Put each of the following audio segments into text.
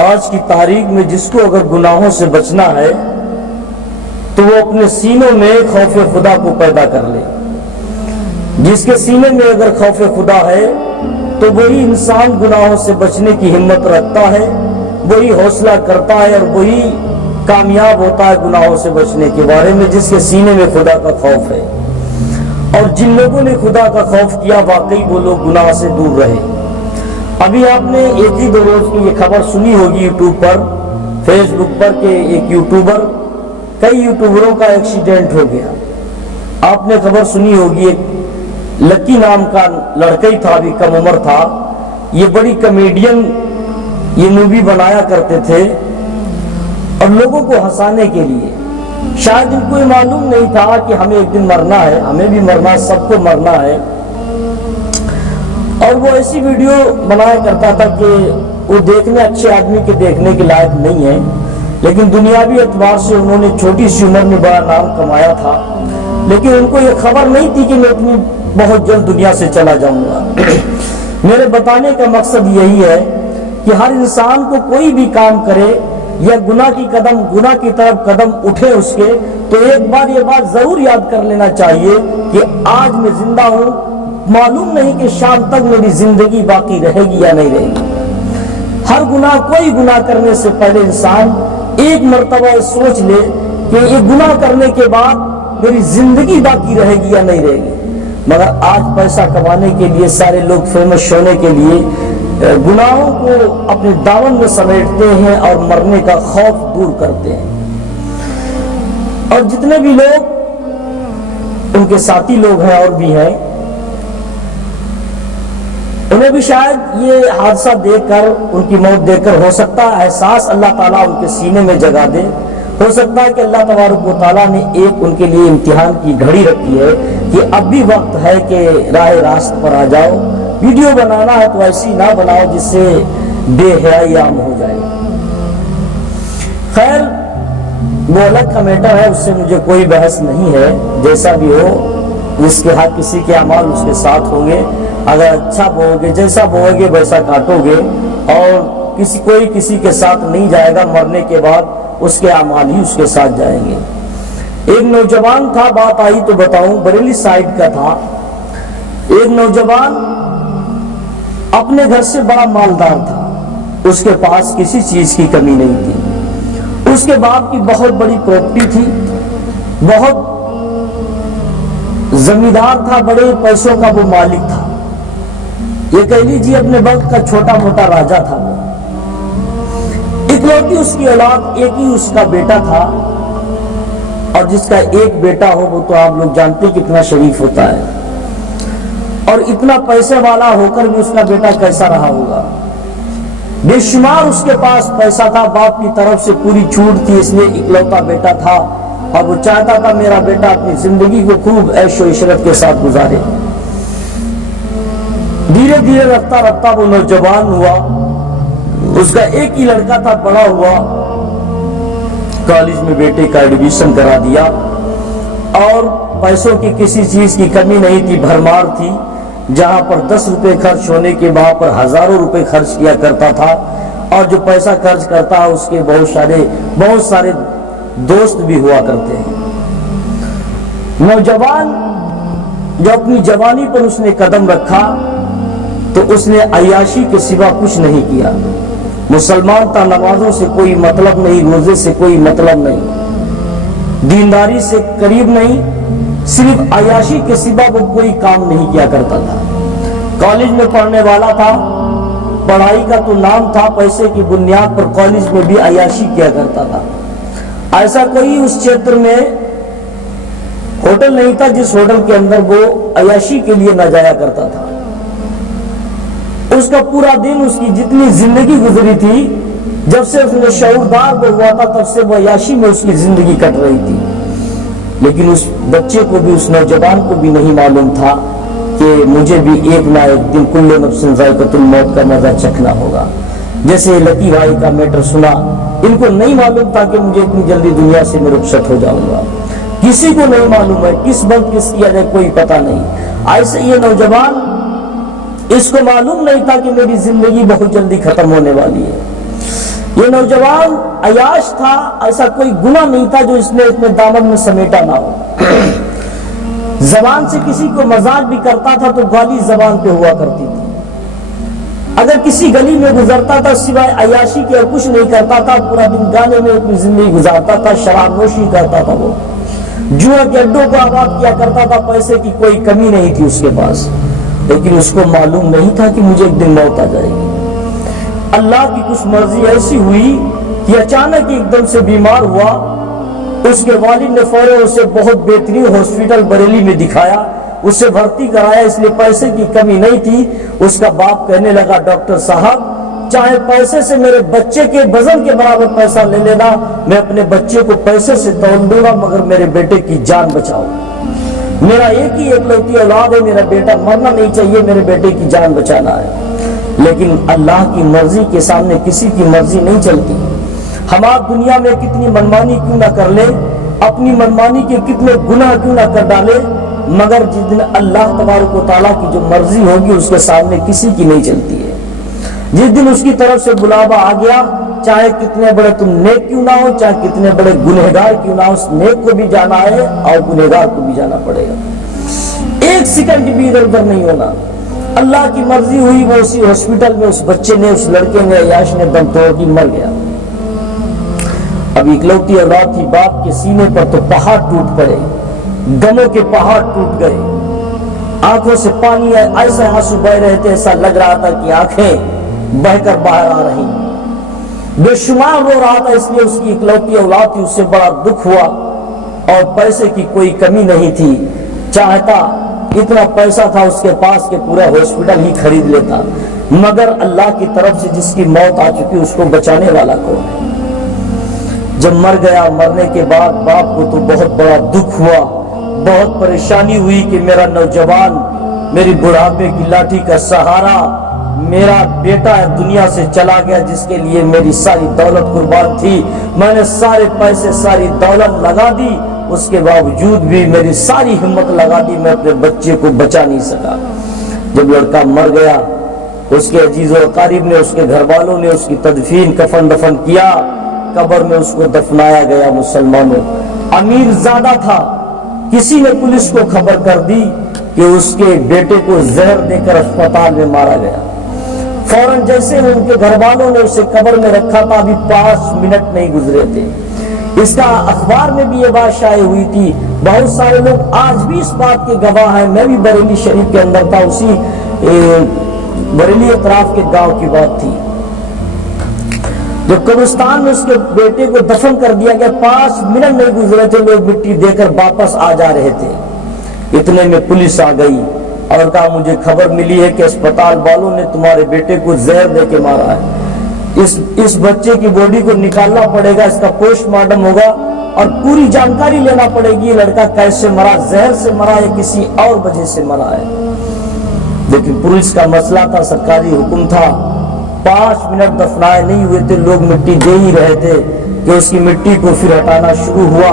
آج کی تاریخ میں جس کو اگر گناہوں سے بچنا ہے تو وہ اپنے سینوں میں خوف خدا کو پیدا کر لے. جس کے سینے میں اگر خوف خدا ہے تو وہی انسان گناہوں سے بچنے کی ہمت رکھتا ہے, وہی حوصلہ کرتا ہے اور وہی کامیاب ہوتا ہے گناہوں سے بچنے کے بارے میں, جس کے سینے میں خدا کا خوف ہے. اور جن لوگوں نے خدا کا خوف کیا واقعی وہ لوگ گناہ سے دور رہے. ابھی آپ نے ایک ہی دو روز کی یہ خبر سنی ہوگی یوٹیوب پر, فیس بک پر, کہ ایک یوٹیوبر, کئی یوٹیوبروں کا ایکسیڈنٹ ہو گیا. آپ نے خبر سنی ہوگی, ایک لکی نام کا لڑکا ہی تھا, ابھی کم عمر تھا. یہ بڑی کمیڈین یہ مووی بنایا کرتے تھے اور لوگوں کو ہنسانے کے لیے. شاید ان کو یہ معلوم نہیں تھا کہ ہمیں ایک دن مرنا ہے, ہمیں بھی مرنا ہے, سب کو مرنا ہے. اور وہ ایسی ویڈیو بنایا کرتا تھا کہ وہ دیکھنے اچھے آدمی کے دیکھنے کے لائق نہیں ہے, لیکن دنیاوی اعتبار سے انہوں نے چھوٹی سی عمر میں بڑا نام کمایا تھا. لیکن ان کو یہ خبر نہیں تھی کہ میں اتنی بہت جلد دنیا سے چلا جاؤں گا. میرے بتانے کا مقصد یہی ہے کہ ہر انسان کو کوئی بھی کام کرے یا گناہ کی طرف قدم اٹھے اس کے, تو ایک بار یہ بات ضرور یاد کر لینا چاہیے کہ آج میں زندہ ہوں, معلوم نہیں کہ شام تک میری زندگی باقی رہے گی یا نہیں رہے گی. ہر کوئی گناہ کرنے سے پہلے انسان ایک مرتبہ سوچ لے کہ یہ گناہ کرنے کے بعد میری زندگی باقی رہے گی یا نہیں رہے گی. مگر آج پیسہ کمانے کے لیے سارے لوگ فیمس ہونے کے لیے گناہوں کو اپنے دامن میں سمیٹتے ہیں اور مرنے کا خوف دور کرتے ہیں. اور جتنے بھی لوگ ان کے ساتھی لوگ ہیں اور بھی ہیں, انہیں بھی شاید یہ حادثہ دیکھ کر, ان کی موت دیکھ کر ہو سکتا ہے احساس اللہ تعالیٰ ان کے سینے میں جگہ دے. ہو سکتا ہے کہ اللہ تبارک و تعالیٰ نے ایک ان کے لیے امتحان کی گھڑی رکھی ہے کہ اب بھی وقت ہے کہ راہ راست پر آ جاؤ. ویڈیو بنانا ہے تو ایسی نہ بناؤ جس سے بے حیائی عام ہو جائے. خیر وہ الگ کا میٹر ہے, اس سے مجھے کوئی بحث نہیں ہے. جیسا بھی ہو, اس کے حق کسی کے اعمال اس کے ساتھ ہوں گے. اگر اچھا بوؤ گے, جیسا بوؤ گے ویسا کاٹو گے, اور کوئی کسی کے ساتھ نہیں جائے گا. مرنے کے بعد اس کے اعمال ہی اس کے ساتھ جائیں گے. ایک نوجوان تھا, بات آئی تو بتاؤں, بریلی سائڈ کا تھا. ایک نوجوان اپنے گھر سے بڑا مالدار تھا, اس کے پاس کسی چیز کی کمی نہیں تھی. اس کے باپ کی بہت بڑی پراپرٹی تھی, بہت زمیندار تھا, بڑے پیسوں کا وہ مالک تھا. یہ کہہ لیجیے اپنے وقت کا چھوٹا موٹا راجا تھا. وہ اکلوتی اس کی اولاد, ایک ہی اس کا بیٹا تھا. اور جس کا ایک بیٹا ہو وہ تو آپ لوگ جانتے ہیں کتنا شریف ہوتا ہے, اور اتنا پیسے والا ہو کر بھی اس کا بیٹا کیسا رہا ہوگا. بے شمار اس کے پاس پیسہ تھا, باپ کی طرف سے پوری چھوٹ تھی, اس لیے اکلوتا بیٹا تھا اور وہ چاہتا تھا میرا بیٹا اپنی زندگی کو خوب عیش و عشرت کے ساتھ گزارے. دھیرے دھیرے رفتہ رفتہ وہ نوجوان ہوا. اس کا ایک ہی لڑکا تھا, بڑا ہوا, کالج میں بیٹے کا ایڈمیشن کرا دیا, اور پیسوں کی کسی چیز کی کمی نہیں تھی, بھرمار تھی. جہاں پر 10 روپے خرچ ہونے کے وہاں پر ہزاروں روپے خرچ کیا کرتا تھا. اور جو پیسہ خرچ کرتا ہے اس کے بہت سارے دوست بھی ہوا کرتے ہیں. نوجوان جو اپنی جوانی پر اس نے قدم رکھا تو اس نے عیاشی کے سوا کچھ نہیں کیا. مسلمان تھا, نمازوں سے کوئی مطلب نہیں, روزے سے کوئی مطلب نہیں, دینداری سے قریب نہیں, صرف عیاشی کے سوا وہ کوئی کام نہیں کیا کرتا تھا. کالج میں پڑھنے والا تھا, پڑھائی کا تو نام تھا, پیسے کی بنیاد پر کالج میں بھی عیاشی کیا کرتا تھا. ایسا کوئی اس چھیتر میں ہوٹل نہیں تھا جس ہوٹل کے اندر وہ عیاشی کے لیے نہ جایا کرتا تھا. اس کا پورا دن, اس کی جتنی زندگی گزری تھی, جب سے اس نے شعوردار کو ہوا تھا تب سے وہ عیاشی میں اس کی زندگی کٹ رہی تھی. لیکن اس بچے کو بھی, اس نوجوان کو بھی نہیں معلوم تھا کہ مجھے بھی ایک نہ ایک دن کل نفس ذائقۃ الموت کا مزہ چکھنا ہوگا. جیسے لکی بھائی کا میٹر سنا, ان کو نہیں معلوم تھا کہ مجھے اتنی جلدی دنیا سے میں رخصت ہو جاؤں گا. کسی کو نہیں معلوم ہے کس وقت کس کیا جائے, کوئی پتہ نہیں. ایسے یہ نوجوان, اس کو معلوم نہیں تھا کہ میری زندگی بہت جلدی ختم ہونے والی ہے. یہ نوجوان عیاش تھا، ایسا کوئی گناہ نہیں تھا جو اس نے اپنے دامن میں سمیٹا نہ ہو۔ زبان سے کسی کو مذاق بھی کرتا تھا تو گالی زبان پہ ہوا کرتی تھی۔ اگر کسی گلی میں گزرتا تھا سوائے عیاشی کے اور کچھ نہیں کرتا تھا، پورا دن گانے میں اپنی زندگی گزارتا تھا، شراب نوشی کرتا تھا، وہ جوا کے اڈوں کو آباد کیا کرتا تھا، پیسے کی کوئی کمی نہیں تھی اس کے پاس، لیکن اس کو معلوم نہیں تھا کہ مجھے ایک دن موت آ جائے گی۔ اللہ کی کچھ مرضی ایسی ہوئی کہ اچانک ایک دم سے بیمار ہوا۔ اس کے والد نے فوراً اسے بہت بہترین ہاسپٹل بریلی میں دکھایا، اسے بھرتی کرایا، اس لیے پیسے کی کمی نہیں تھی۔ اس کا باپ کہنے لگا ڈاکٹر صاحب چاہے پیسے سے میرے بچے کے وزن کے برابر پیسہ لے لینا، میں اپنے بچے کو پیسے سے تول دوں گا، مگر میرے بیٹے کی جان بچاؤ۔ میرا ایک ہی اکلوتی اولاد ہے، میرا بیٹا مرنا نہیں چاہیے، میرے بیٹے کی جان بچانا ہے۔ لیکن اللہ کی مرضی کے سامنے کسی کی مرضی نہیں چلتی۔ ہم آپ دنیا میں کتنی منمانی کیوں نہ کر لیں، اپنی منمانی کے کتنے گناہ کیوں نہ کر ڈالے، مگر جس دن اللہ تبارک و تعالیٰ کی جو مرضی ہوگی اس کے سامنے کسی کی نہیں چلتی ہے۔ جس دن اس کی طرف سے بلاوا آ گیا، چاہے کتنے بڑے تم نیک کیوں نہ ہو، چاہے کتنے بڑے گنہگار کیوں نہ ہو، اس نیک کو بھی جانا ہے اور گنہگار کو بھی جانا پڑے گا۔ ایک سیکنڈ بھی ادھر ادھر نہیں ہونا۔ اللہ کی مرضی ہوئی، وہ اسی ہاسپٹل میں اس بچے نے، اس لڑکے نے، عیاش نے دم توڑ دی، مر گیا۔ اب اکلوتی اولاد تھی، باپ کے سینے پر تو پہاڑ ٹوٹ پڑے، غموں کے پہاڑ ٹوٹ گئے، آنکھوں سے پانی ایسے آنسو بہ رہے تھے، ایسا لگ رہا تھا کہ آنکھیں بہ کر باہر آ رہی، بے شمار رو رہا تھا، اس لیے اس کی اکلوتی اولاد تھی، اس سے بڑا دکھ ہوا، اور پیسے کی کوئی کمی نہیں تھی، چاہتا اتنا پیسہ تھا اس کے پاس کہ پورا ہاسپٹل ہی خرید لیتا، مگر اللہ کی طرف سے جس کی موت آ چکی اس کو بچانے والا کون ہے؟ جب مر گیا، مرنے کے بعد باپ کو تو بہت بڑا دکھ ہوا، بہت پریشانی ہوئی کہ میرا نوجوان، میری بڑھاپے کی لاٹھی کا سہارا، میرا بیٹا دنیا سے چلا گیا جس کے لیے میری ساری دولت قربان تھی، میں نے سارے پیسے ساری دولت لگا دی، اس کے باوجود بھی میری ساری ہمت لگا دی، میں اپنے بچے کو بچا نہیں سکا۔ جب لڑکا مر گیا، اس کے عزیز و اقارب نے، اس کے گھر والوں نے اس کی تدفین کفن دفن کیا، قبر میں اس کو دفنایا گیا۔ مسلمانوں، امیر زیادہ تھا، کسی نے پولیس کو خبر کر دی کہ اس کے بیٹے کو زہر دے کر اسپتال میں مارا گیا۔ فوراً جیسے ان کے گھر والوں نے اسے قبر میں رکھا تھا، ابھی 5 منٹ نہیں گزرے تھے، اس کا اخبار میں بھی یہ بات شائع ہوئی تھی، بہت سارے لوگ آج بھی اس بات کے گواہ ہیں۔ میں بھی بریلی شریف کے اندر تھا، اسی بریلی اطراف کے گاؤں کی بات تھی، جب قبرستان میں اس کے بیٹے کو دفن کر دیا گیا، 5 منٹ نہیں گزرے تھے، لوگ مٹی دے کر واپس آ جا رہے تھے، اتنے میں پولیس آ گئی اور کہا مجھے خبر ملی ہے کہ اسپتال والوں نے تمہارے بیٹے کو زہر دے کے مارا ہے، اس بچے کی باڈی کو نکالنا پڑے گا، اس کا پوسٹ مارٹم ہوگا اور پوری جانکاری لینا پڑے گی، لڑکا کیسے مرا، زہر سے مرا یا کسی اور وجہ سے مرا ہے۔ لیکن پولیس کا مسئلہ تھا، سرکاری حکم تھا، 5 منٹ دفنائے نہیں ہوئے تھے، لوگ مٹی دے ہی رہے تھے کہ اس کی مٹی کو پھر ہٹانا شروع ہوا،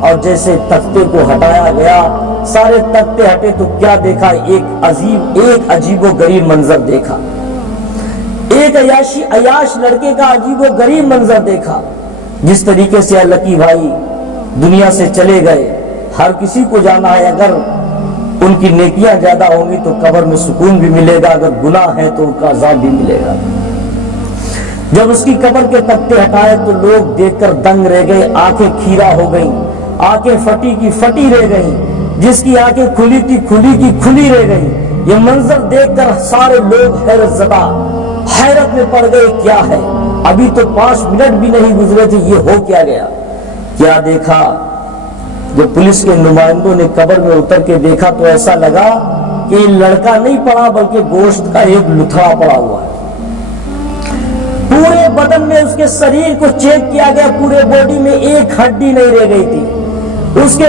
اور جیسے تختے کو ہٹایا گیا، سارے تختے ہٹے تو کیا دیکھا، ایک عجیب و غریب منظر دیکھا، ایک عیاش لڑکے کا عجیب و غریب منظر دیکھا۔ جس طریقے سے لکی بھائی دنیا سے چلے گئے، ہر کسی کو جانا ہے، اگر ان کی نیکیاں زیادہ ہوں گی تو قبر میں سکون بھی ملے گا، اگر گناہ ہے تو ان کا عذاب بھی ملے گا۔ جب اس کی قبر کے تختے ہٹائے تو لوگ دیکھ کر دنگ رہ گئے، آنکھیں کھیرا ہو گئیں، آنکھیں پھٹی کی پھٹی رہ گئیں، جس کی آنکھیں کھلی تھی کھلی کی کھلی رہ گئیں۔ یہ منظر دیکھ کر سارے لوگ حیرت زدہ، حیرت میں پڑ گئے، کیا ہے، ابھی تو 5 منٹ بھی نہیں گزرے تھے، یہ ہو کیا گیا؟ کیا دیکھا؟ جب پولیس کے نمائندوں نے قبر میں اتر کے دیکھا تو ایسا لگا کہ یہ لڑکا نہیں پڑا بلکہ گوشت کا ایک لتھڑا پڑا ہوا ہے۔ پورے بدن میں اس کے شریر کو چیک کیا گیا، پورے باڈی میں ایک ہڈی نہیں رہ گئی تھی، اس کے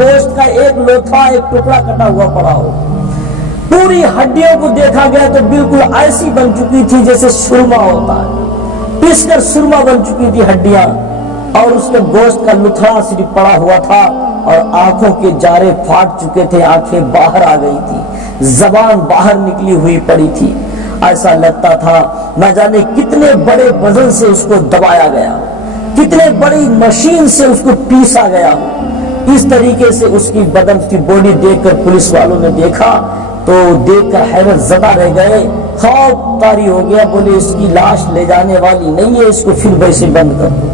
گوشت کا ایک لوتھا، ایک ٹکڑا کٹا ہوا پڑا ہو۔ پوری ہڈیوں کو دیکھا گیا تو بالکل ایسی بن چکی تھی جیسے سرما ہوتا ہے، پس کر سرما بن چکی تھی ہڈیاں، اور اس کے گوشت کا لتھڑا صرف پڑا ہوا تھا، اور آنکھوں کے جارے پھاٹ چکے تھے، آنکھیں باہر آ گئی تھی، زبان باہر نکلی ہوئی پڑی تھی، ایسا لگتا تھا نہ جانے کتنے بڑے وزن سے اس کو دبایا گیا، کتنے بڑی مشین سے اس کو پیسا گیا ہو۔ اس طریقے سے اس کی بدن کی باڈی دیکھ کر پولیس والوں نے دیکھا تو دیکھ کر حیرت زدہ رہ گئے، خوف طاری ہو گیا، بولے اس کی لاش لے جانے والی نہیں ہے، اس کو پھر ویسے بند کر دو۔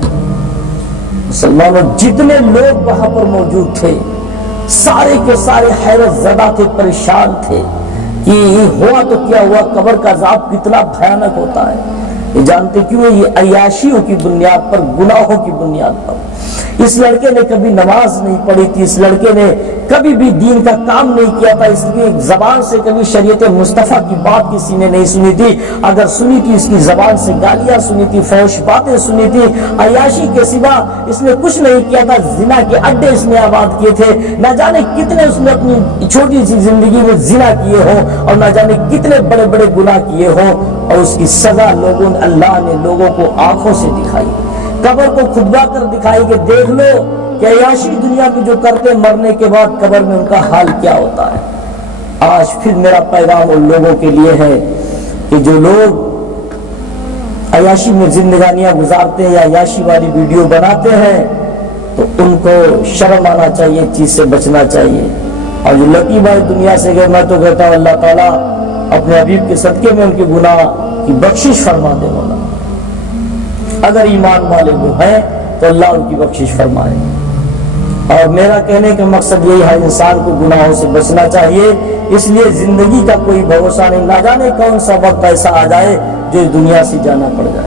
مسلمانوں جتنے لوگ وہاں پر موجود تھے سارے کے سارے حیرت زدہ تھے، پریشان تھے کہ ہوا تو کیا ہوا، قبر کا عذاب کتنا بھیانک ہوتا ہے۔ یہ جانتے کیوں ہے؟ یہ عیاشیوں کی بنیاد پر، گناہوں کی بنیاد پر۔ اس لڑکے نے کبھی نماز نہیں پڑھی تھی، اس لڑکے نے کبھی بھی دین کا کام نہیں کیا تھا، اس کی زبان سے کبھی شریعت مصطفیٰ کی بات کسی نے نہیں سنی تھی، اگر سنی تھی اس کی زبان سے گالیاں سنی تھی، فحش باتیں سنی تھی، عیاشی کے سوا اس نے کچھ نہیں کیا تھا، زنا کے اڈے اس نے آباد کیے تھے، نہ جانے کتنے اس نے اپنی چھوٹی سی زندگی میں زنا کیے ہوں اور نہ جانے کتنے بڑے بڑے گناہ کیے ہوں، اور اس کی سزا لوگوں نے، اللہ نے لوگوں کو آنکھوں سے دکھائی، قبر کو کھدوا کر دکھائی کہ دیکھ لو کہ عیاشی دنیا کی جو کرتے مرنے کے بعد قبر میں ان کا حال کیا ہوتا ہے۔ آج پھر میرا پیغام ان لوگوں کے لیے ہے کہ جو لوگ عیاشی میں زندگانیاں گزارتے ہیں یا عیاشی والی ویڈیو بناتے ہیں تو ان کو شرم آنا چاہیے، چیز سے بچنا چاہیے۔ اور جو لکی بھائی دنیا سے گئے، میں تو کہتا ہوں اللہ تعالیٰ اپنے حبیب کے صدقے میں ان کے گناہ کی بخشش فرما دے مولا۔ اگر ایمان والے وہ ہیں تو اللہ ان کی بخشش فرمائے۔ اور میرا کہنے کا مقصد یہی ہے، انسان کو گناہوں سے بچنا چاہیے، اس لیے زندگی کا کوئی بھروسہ نہیں، نہ جانے کون سا وقت ایسا آ جائے جو اس دنیا سے جانا پڑ جائے۔